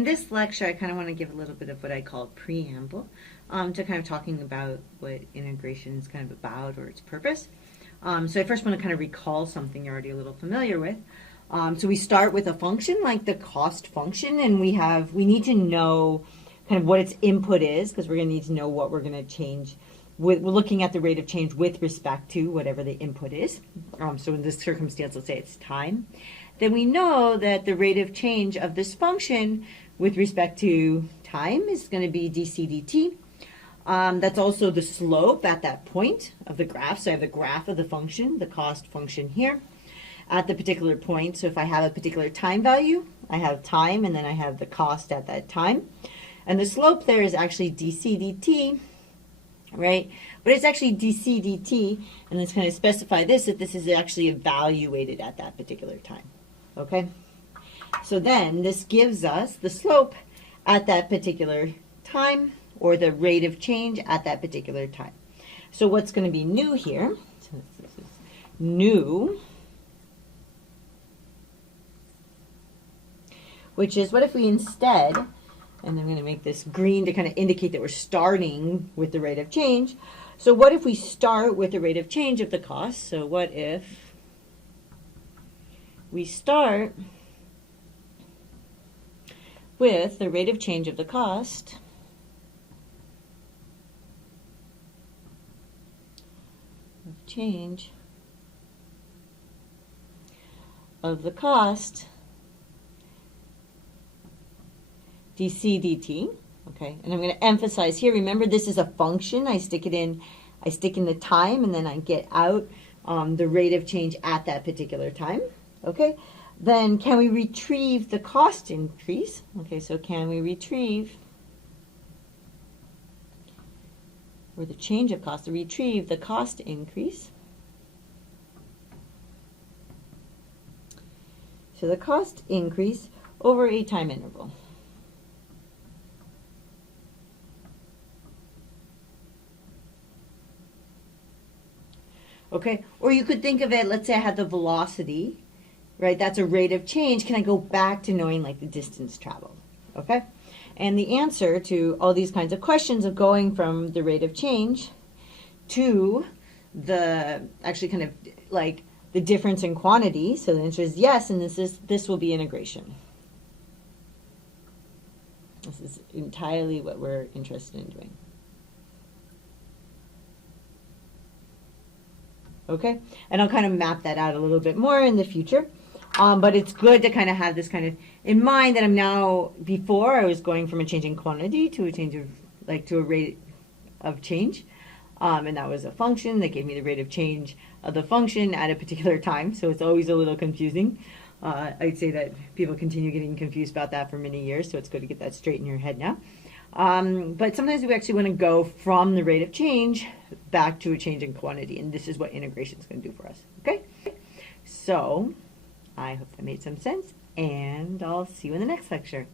In this lecture, I kind of want to give a little bit of what I call preamble to kind of talking about what integration is kind of about or its purpose. So I first want to kind of recall something you're already a little familiar with. So we start with a function like the cost function, and we need to know kind of what its input is, because we're going to need to know what we're going to change. We're looking at the rate of change with respect to whatever the input is. So in this circumstance, let's say it's time. Then we know that the rate of change of this function with respect to time is going to be dc dt. That's also the slope at that point of the graph. So I have the graph of the function, the cost function here, at the particular point. So if I have a particular time value, I have time, and then I have the cost at that time. And the slope there is actually dc dt, right? But it's actually dc dt, and let's kind of specify this, that this is actually evaluated at that particular time. Okay? So then this gives us the slope at that particular time, or the rate of change at that particular time. So what's going to be new here, so this is new, which is what if we instead, and I'm going to make this green to kind of indicate that we're starting with the rate of change. So what if we start with the rate of change of the cost? So what if we start with the rate of change of the cost of change of the cost dc dt, okay? And I'm going to emphasize here, remember this is a function. I stick in the time, and then I get out the rate of change at that particular time, okay? Then can we retrieve the cost increase? Okay, so can we retrieve, or the change of cost, to retrieve the cost increase? So the cost increase over a time interval. Okay, or you could think of it, let's say I had the velocity, right? That's a rate of change. Can I go back to knowing like the distance traveled? Okay, and the answer to all these kinds of questions of going from the rate of change to the actually kind of like the difference in quantity. So the answer is yes, and this will be integration. This is entirely what we're interested in doing. Okay, and I'll kind of map that out a little bit more in the future. But it's good to kind of have this kind of in mind that I'm now, before I was going from a change in quantity to a change of, like, to a rate of change. And that was a function that gave me the rate of change of the function at a particular time. So it's always a little confusing. I'd say that people continue getting confused about that for many years. So it's good to get that straight in your head now. But sometimes we actually want to go from the rate of change back to a change in quantity, and this is what integration is going to do for us. Okay, so I hope that made some sense, and I'll see you in the next lecture.